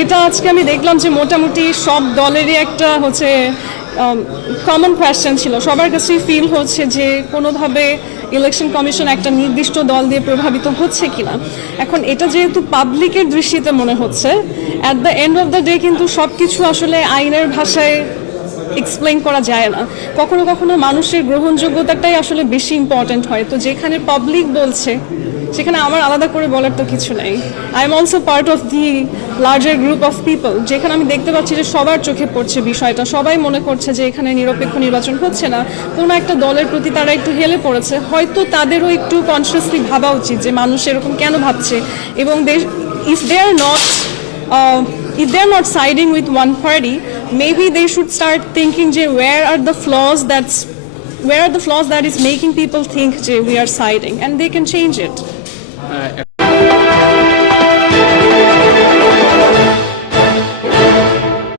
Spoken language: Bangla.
এটা আজকে আমি দেখলাম যে মোটামুটি সব দলেরই একটা হচ্ছে কমন কোয়েশ্চেন ছিল, সবার কাছেই ফিল হচ্ছে যে কোনোভাবে ইলেকশন কমিশন একটা নির্দিষ্ট দল দিয়ে প্রভাবিত হচ্ছে কিনা। এখন এটা যেহেতু পাবলিকের দৃষ্টিতে মনে হচ্ছে, at the end of the day কিন্তু সব কিছু আসলে আইনের ভাষায় এক্সপ্লেইন করা যায় না, কখনো কখনো মানুষের গ্রহণযোগ্যতাটাই আসলে বেশি ইম্পর্ট্যান্ট হয়। তো যেখানে পাবলিক বলছে সেখানে আমার আলাদা করে বলার তো কিছু নেই। I am also part of the larger group of people, যেখানে আমি দেখতে পাচ্ছি যে সবার চোখে পড়ছে বিষয়টা, সবাই মনে করছে যে এখানে নিরপেক্ষ নির্বাচন হচ্ছে না, কোনো একটা দলের প্রতি তারা একটু হেলে পড়েছে। হয়তো তাদেরও একটু কনসিয়াসলি ভাবা উচিত যে মানুষ এরকম কেন ভাবছে, এবং if they are not siding with one party, maybe they should start thinking যে where are the flaws that is making people think যে we are siding, and they can change it.